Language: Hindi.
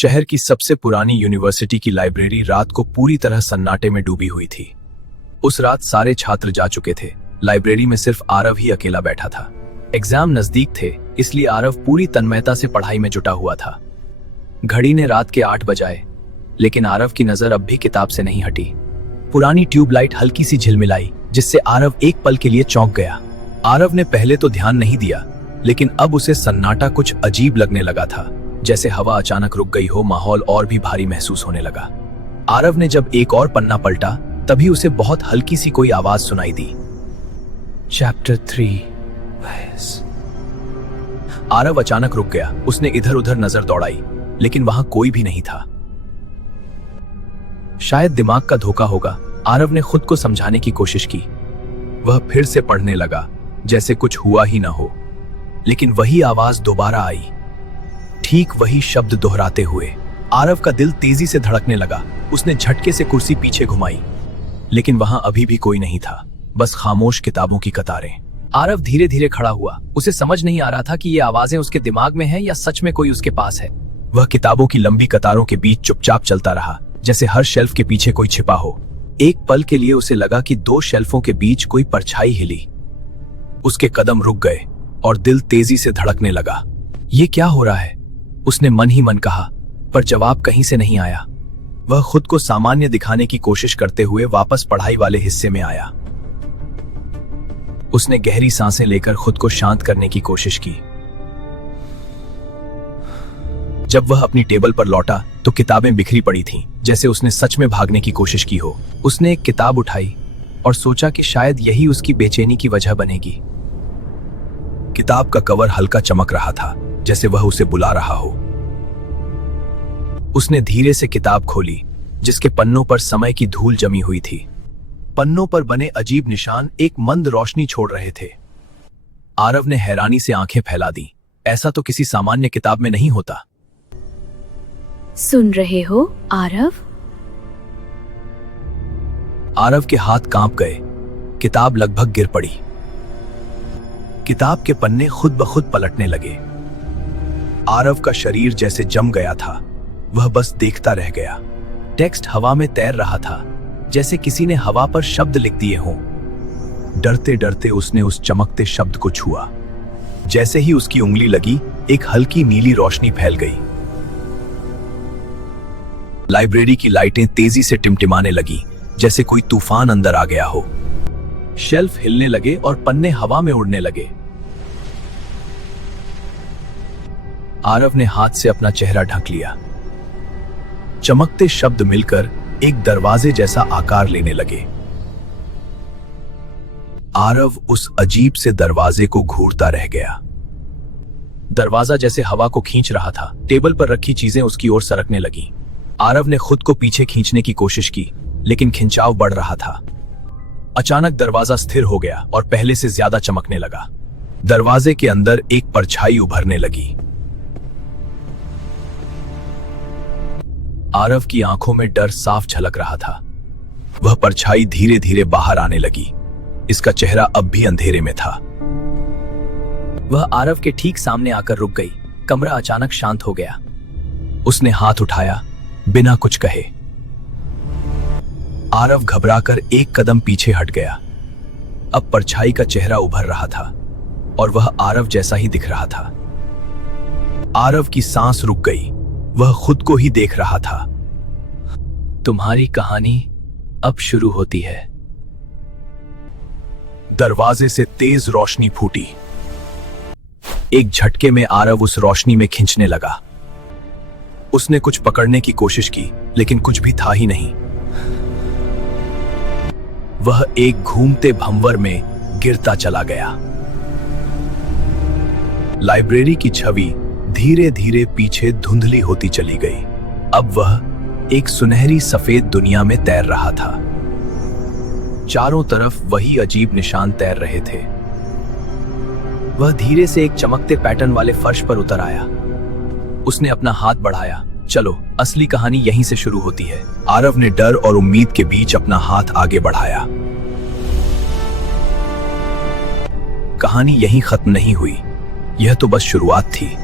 शहर की सबसे पुरानी यूनिवर्सिटी की लाइब्रेरी रात को पूरी तरह सन्नाटे में डूबी हुई थी। उस रात सारे छात्र जा चुके थे। लाइब्रेरी में सिर्फ आरव ही अकेला बैठा था। एग्जाम नजदीक थे, इसलिए आरव पूरी तन्मयता से पढ़ाई में जुटा हुआ था। घड़ी ने रात के 8 बजाए, लेकिन आरव की नजर अब भी किताब से नहीं हटी। पुरानी ट्यूबलाइट हल्की सी झिलमिलाई, जिससे आरव एक पल के लिए चौंक गया। आरव ने पहले तो ध्यान नहीं दिया, लेकिन अब उसे सन्नाटा कुछ अजीब लगने लगा था, जैसे हवा अचानक रुक गई हो। माहौल और भी भारी महसूस होने लगा। आरव ने जब एक और पन्ना पलटा, तभी उसे बहुत हल्की सी कोई आवाज सुनाई दी। चैप्टर 3। आरव अचानक रुक गया। उसने इधर उधर नजर दौड़ाई, लेकिन वहां कोई भी नहीं था। शायद दिमाग का धोखा होगा, आरव ने खुद को समझाने की कोशिश की। वह फिर से पढ़ने लगा, जैसे कुछ हुआ ही ना हो। लेकिन वही आवाज दोबारा आई, ठीक वही शब्द दोहराते हुए। आरव का दिल तेजी से धड़कने लगा। उसने झटके से कुर्सी पीछे घुमाई, लेकिन वहां अभी भी कोई नहीं था, बस खामोश किताबों की कतारें। आरव धीरे धीरे खड़ा हुआ। उसे समझ नहीं आ रहा था कि ये आवाजें उसके दिमाग में हैं या सच में कोई उसके पास है। वह किताबों की लंबी कतारों के बीच चुपचाप चलता रहा, जैसे हर शेल्फ के पीछे कोई छिपा हो। एक पल के लिए उसे लगा कि 2 शेल्फों के बीच कोई परछाई हिली। उसके कदम रुक गए और दिल तेजी से धड़कने लगा। ये क्या हो रहा है? उसने मन ही मन कहा, पर जवाब कहीं से नहीं आया। वह खुद को सामान्य दिखाने की कोशिश करते हुए वापस पढ़ाई वाले हिस्से में आया। उसने गहरी सांसें लेकर खुद को शांत करने की कोशिश की। जब वह अपनी टेबल पर लौटा तो किताबें बिखरी पड़ी थीं, जैसे उसने सच में भागने की कोशिश की हो। उसने एक किताब उठाई और सोचा कि शायद यही उसकी बेचैनी की वजह बनेगी। किताब का कवर हल्का चमक रहा था, जैसे वह उसे बुला रहा हो। उसने धीरे से किताब खोली, जिसके पन्नों पर समय की धूल जमी हुई थी। पन्नों पर बने अजीब निशान एक मंद रोशनी छोड़ रहे थे। आरव ने हैरानी से आंखें फैला दी। ऐसा तो किसी सामान्य किताब में नहीं होता। सुन रहे हो आरव? आरव के हाथ कांप गए। किताब लगभग गिर पड़ी। किताब के पन्ने खुद ब खुद पलटने लगे। आरव का शरीर जैसे जम गया था। वह बस देखता रह गया। टेक्स्ट हवा में तैर रहा था, जैसे किसी ने हवा पर शब्द लिख दिए हों। डरते डरते उसने उस चमकते शब्द को छुआ। जैसे ही उसकी उंगली लगी, एक हल्की नीली रोशनी फैल गई। लाइब्रेरी की लाइटें तेजी से टिमटिमाने लगी, जैसे कोई तूफान अंदर आ गया हो। शेल्फ हिलने लगे और पन्ने हवा में उड़ने लगे। आरव ने हाथ से अपना चेहरा ढक लिया। चमकते शब्द मिलकर एक दरवाजे जैसा आकार लेने लगे। आरव उस अजीब से दरवाजे को घूरता रह गया। दरवाजा जैसे हवा को खींच रहा था। टेबल पर रखी चीजें उसकी ओर सरकने लगीं। आरव ने खुद को पीछे खींचने की कोशिश की, लेकिन खिंचाव बढ़ रहा था। अचानक दरवाजा स्थिर हो गया और पहले से ज्यादा चमकने लगा। दरवाजे के अंदर एक परछाई उभरने लगी। आरव की आंखों में डर साफ झलक रहा था। वह परछाई धीरे धीरे बाहर आने लगी। इसका चेहरा अब भी अंधेरे में था। वह आरव के ठीक सामने आकर रुक गई। कमरा अचानक शांत हो गया। उसने हाथ उठाया, बिना कुछ कहे। आरव घबराकर एक कदम पीछे हट गया। अब परछाई का चेहरा उभर रहा था और वह आरव जैसा ही दिख रहा था। आरव की सांस रुक गई। वह खुद को ही देख रहा था। तुम्हारी कहानी अब शुरू होती है। दरवाजे से तेज रोशनी फूटी। एक झटके में आरव उस रोशनी में खींचने लगा। उसने कुछ पकड़ने की कोशिश की, लेकिन कुछ भी था ही नहीं। वह एक घूमते भंवर में गिरता चला गया। लाइब्रेरी की छवि धीरे धीरे पीछे धुंधली होती चली गई। अब वह एक सुनहरी सफेद दुनिया में तैर रहा था। चारों तरफ वही अजीब निशान तैर रहे थे। वह धीरे से एक चमकते पैटर्न वाले फर्श पर उतर आया। उसने अपना हाथ बढ़ाया। चलो, असली कहानी यहीं से शुरू होती है। आरव ने डर और उम्मीद के बीच अपना हाथ आगे बढ़ाया। कहानी यहीं खत्म नहीं हुई। यह तो बस शुरुआत थी।